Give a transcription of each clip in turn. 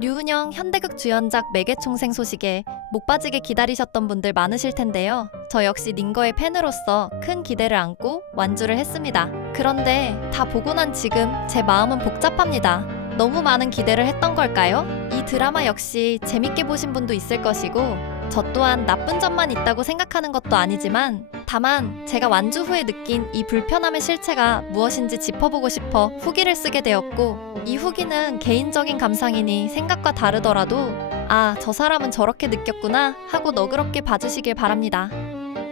류은영 현대극 주연작 매개총생 소식에 목 빠지게 기다리셨던 분들 많으실 텐데요. 저 역시 링거의 팬으로서 큰 기대를 안고 완주를 했습니다. 그런데 다 보고 난 지금 제 마음은 복잡합니다. 너무 많은 기대를 했던 걸까요? 이 드라마 역시 재밌게 보신 분도 있을 것이고 저 또한 나쁜 점만 있다고 생각하는 것도 아니지만 다만 제가 완주 후에 느낀 이 불편함의 실체가 무엇인지 짚어보고 싶어 후기를 쓰게 되었고 이 후기는 개인적인 감상이니 생각과 다르더라도 아, 저 사람은 저렇게 느꼈구나 하고 너그럽게 봐주시길 바랍니다.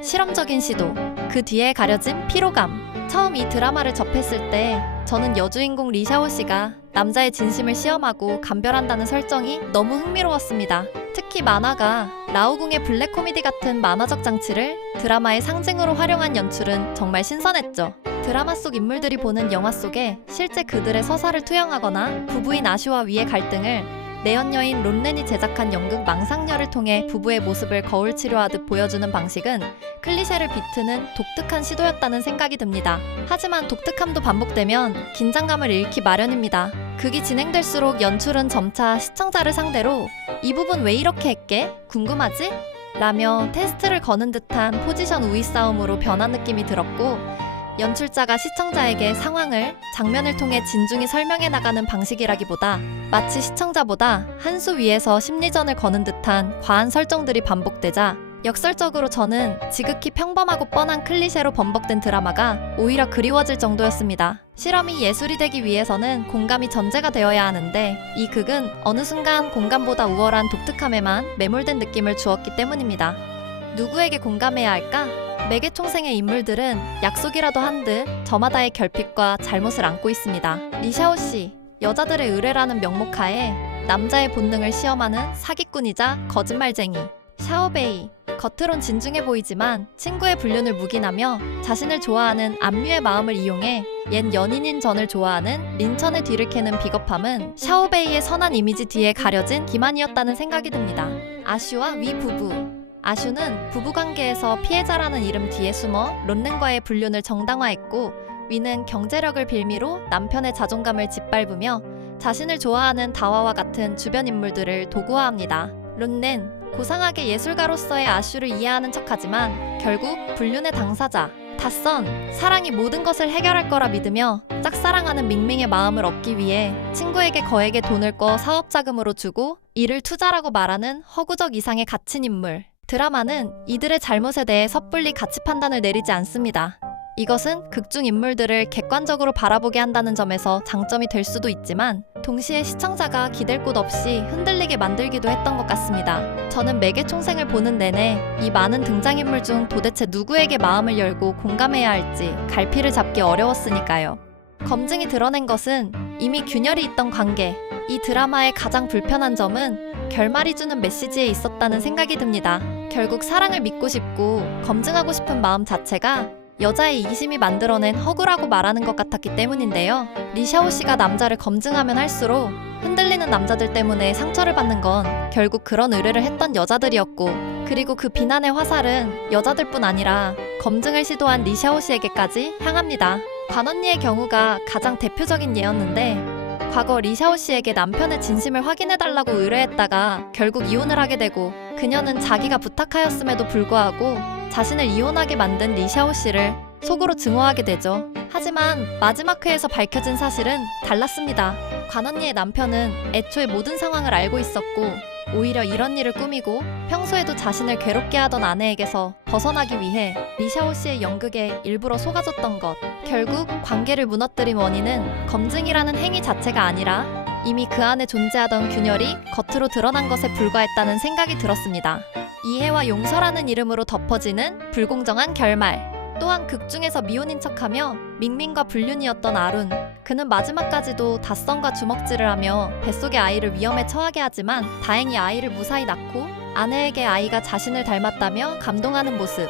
실험적인 시도, 그 뒤에 가려진 피로감. 처음 이 드라마를 접했을 때 저는 여주인공 리샤오 씨가 남자의 진심을 시험하고 감별한다는 설정이 너무 흥미로웠습니다. 특히 만화가 라오궁의 블랙 코미디 같은 만화적 장치를 드라마의 상징으로 활용한 연출은 정말 신선했죠. 드라마 속 인물들이 보는 영화 속에 실제 그들의 서사를 투영하거나 부부인 아슈와 위의 갈등을 내연 여인 론렌이 제작한 연극 망상녀를 통해 부부의 모습을 거울 치료하듯 보여주는 방식은 클리셰를 비트는 독특한 시도였다는 생각이 듭니다. 하지만 독특함도 반복되면 긴장감을 잃기 마련입니다. 극이 진행될수록 연출은 점차 시청자를 상대로 이 부분 왜 이렇게 했게? 궁금하지? 라며 테스트를 거는 듯한 포지션 우위 싸움으로 변한 느낌이 들었고 연출자가 시청자에게 상황을 장면을 통해 진중히 설명해 나가는 방식이라기보다 마치 시청자보다 한 수 위에서 심리전을 거는 듯한 과한 설정들이 반복되자 역설적으로 저는 지극히 평범하고 뻔한 클리셰로 번복된 드라마가 오히려 그리워질 정도였습니다. 실험이 예술이 되기 위해서는 공감이 전제가 되어야 하는데 이 극은 어느 순간 공감보다 우월한 독특함에만 매몰된 느낌을 주었기 때문입니다. 누구에게 공감해야 할까? 매개총생의 인물들은 약속이라도 한 듯 저마다의 결핍과 잘못을 안고 있습니다. 리샤오 씨, 여자들의 의뢰라는 명목하에 남자의 본능을 시험하는 사기꾼이자 거짓말쟁이. 샤오베이, 겉으론 진중해 보이지만 친구의 불륜을 묵인하며 자신을 좋아하는 안뮤의 마음을 이용해 옛 연인인 전을 좋아하는 린천의 뒤를 캐는 비겁함은 샤오베이의 선한 이미지 뒤에 가려진 기만이었다는 생각이 듭니다. 아슈와 위 부부. 아슈는 부부관계에서 피해자라는 이름 뒤에 숨어 론렌과의 불륜을 정당화했고 위는 경제력을 빌미로 남편의 자존감을 짓밟으며 자신을 좋아하는 다와와 같은 주변 인물들을 도구화합니다. 론렌, 고상하게 예술가로서의 아슈를 이해하는 척하지만 결국 불륜의 당사자. 닷선, 사랑이 모든 것을 해결할 거라 믿으며 짝사랑하는 밍밍의 마음을 얻기 위해 친구에게 거액의 돈을 꿔 사업자금으로 주고 이를 투자라고 말하는 허구적 이상에 갇힌 인물. 드라마는 이들의 잘못에 대해 섣불리 가치 판단을 내리지 않습니다. 이것은 극중 인물들을 객관적으로 바라보게 한다는 점에서 장점이 될 수도 있지만 동시에 시청자가 기댈 곳 없이 흔들리게 만들기도 했던 것 같습니다. 저는 매개총생을 보는 내내 이 많은 등장인물 중 도대체 누구에게 마음을 열고 공감해야 할지 갈피를 잡기 어려웠으니까요. 검증이 드러낸 것은 이미 균열이 있던 관계. 이 드라마의 가장 불편한 점은 결말이 주는 메시지에 있었다는 생각이 듭니다. 결국 사랑을 믿고 싶고 검증하고 싶은 마음 자체가 여자의 이기심이 만들어낸 허구라고 말하는 것 같았기 때문인데요. 리샤오 씨가 남자를 검증하면 할수록 흔들리는 남자들 때문에 상처를 받는 건 결국 그런 의뢰를 했던 여자들이었고 그리고 그 비난의 화살은 여자들뿐 아니라 검증을 시도한 리샤오 씨에게까지 향합니다. 관언니의 경우가 가장 대표적인 예였는데 과거 리샤오 씨에게 남편의 진심을 확인해달라고 의뢰했다가 결국 이혼을 하게 되고 그녀는 자기가 부탁하였음에도 불구하고 자신을 이혼하게 만든 리샤오 씨를 속으로 증오하게 되죠. 하지만 마지막 회에서 밝혀진 사실은 달랐습니다. 관언니의 남편은 애초에 모든 상황을 알고 있었고 오히려 이런 일을 꾸미고 평소에도 자신을 괴롭게 하던 아내에게서 벗어나기 위해 리샤오 씨의 연극에 일부러 속아줬던 것. 결국 관계를 무너뜨린 원인은 검증이라는 행위 자체가 아니라 이미 그 안에 존재하던 균열이 겉으로 드러난 것에 불과했다는 생각이 들었습니다. 이해와 용서라는 이름으로 덮어지는 불공정한 결말. 또한 극중에서 미혼인 척하며 밍밍과 불륜이었던 아룬. 그는 마지막까지도 닷선과 주먹질을 하며 뱃속의 아이를 위험에 처하게 하지만 다행히 아이를 무사히 낳고 아내에게 아이가 자신을 닮았다며 감동하는 모습.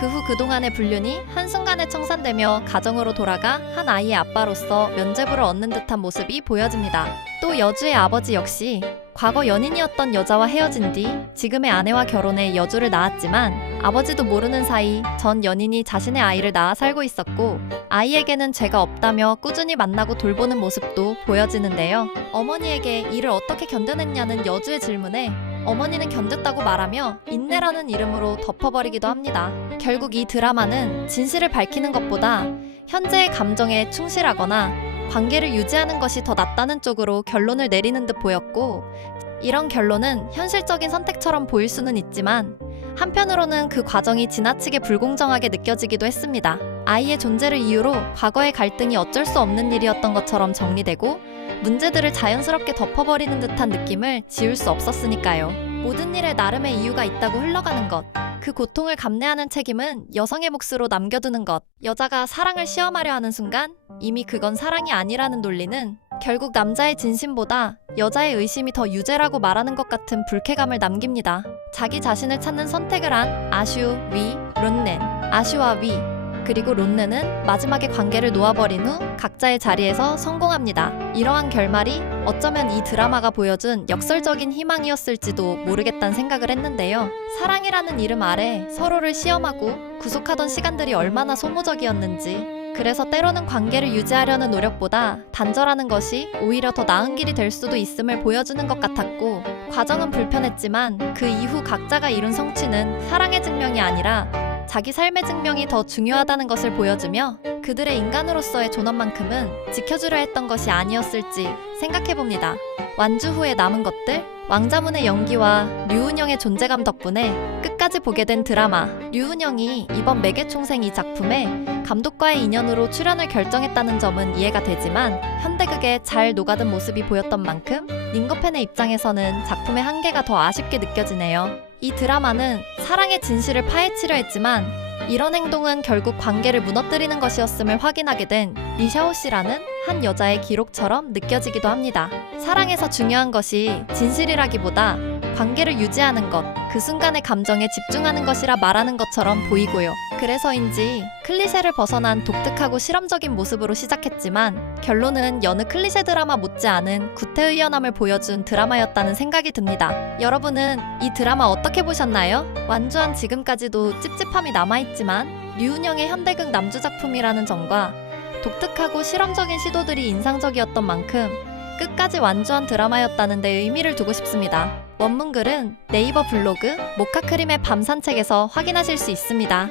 그 후 그동안의 불륜이 한순간에 청산되며 가정으로 돌아가 한 아이의 아빠로서 면죄부를 얻는 듯한 모습이 보여집니다. 또 여주의 아버지 역시 과거 연인이었던 여자와 헤어진 뒤 지금의 아내와 결혼해 여주를 낳았지만 아버지도 모르는 사이 전 연인이 자신의 아이를 낳아 살고 있었고 아이에게는 죄가 없다며 꾸준히 만나고 돌보는 모습도 보여지는데요. 어머니에게 이를 어떻게 견뎌냈냐는 여주의 질문에 어머니는 견뎠다고 말하며 인내라는 이름으로 덮어버리기도 합니다. 결국 이 드라마는 진실을 밝히는 것보다 현재의 감정에 충실하거나 관계를 유지하는 것이 더 낫다는 쪽으로 결론을 내리는 듯 보였고, 이런 결론은 현실적인 선택처럼 보일 수는 있지만 한편으로는 그 과정이 지나치게 불공정하게 느껴지기도 했습니다. 아이의 존재를 이유로 과거의 갈등이 어쩔 수 없는 일이었던 것처럼 정리되고 문제들을 자연스럽게 덮어버리는 듯한 느낌을 지울 수 없었으니까요. 모든 일에 나름의 이유가 있다고 흘러가는 것, 그 고통을 감내하는 책임은 여성의 몫으로 남겨두는 것, 여자가 사랑을 시험하려 하는 순간 이미 그건 사랑이 아니라는 논리는 결국 남자의 진심보다 여자의 의심이 더 유죄라고 말하는 것 같은 불쾌감을 남깁니다. 자기 자신을 찾는 선택을 한 아슈, 위, 론넨, 아슈와 위, 그리고 론넨은 마지막에 관계를 놓아버린 후 각자의 자리에서 성공합니다. 이러한 결말이 어쩌면 이 드라마가 보여준 역설적인 희망이었을지도 모르겠다는 생각을 했는데요. 사랑이라는 이름 아래 서로를 시험하고 구속하던 시간들이 얼마나 소모적이었는지, 그래서 때로는 관계를 유지하려는 노력보다 단절하는 것이 오히려 더 나은 길이 될 수도 있음을 보여주는 것 같았고, 과정은 불편했지만 그 이후 각자가 이룬 성취는 사랑의 증명이 아니라 자기 삶의 증명이 더 중요하다는 것을 보여주며 그들의 인간으로서의 존엄만큼은 지켜주려 했던 것이 아니었을지 생각해봅니다. 완주 후에 남은 것들, 왕자문의 연기와 류은영의 존재감 덕분에 끝까지 보게 된 드라마. 류은영이 이번 매개총생 이 작품에 감독과의 인연으로 출연을 결정했다는 점은 이해가 되지만 현대극에 잘 녹아든 모습이 보였던 만큼 링거팬의 입장에서는 작품의 한계가 더 아쉽게 느껴지네요. 이 드라마는 사랑의 진실을 파헤치려 했지만 이런 행동은 결국 관계를 무너뜨리는 것이었음을 확인하게 된 리샤오 씨라는 한 여자의 기록처럼 느껴지기도 합니다. 사랑에서 중요한 것이 진실이라기보다 관계를 유지하는 것, 그 순간의 감정에 집중하는 것이라 말하는 것처럼 보이고요. 그래서인지 클리셰를 벗어난 독특하고 실험적인 모습으로 시작했지만 결론은 여느 클리셰 드라마 못지않은 구태의연함을 보여준 드라마였다는 생각이 듭니다. 여러분은 이 드라마 어떻게 보셨나요? 완주한 지금까지도 찝찝함이 남아있지만 류은영의 현대극 남주 작품이라는 점과 독특하고 실험적인 시도들이 인상적이었던 만큼 끝까지 완주한 드라마였다는 데 의미를 두고 싶습니다. 원문글은 네이버 블로그 모카크림의 밤 산책에서 확인하실 수 있습니다.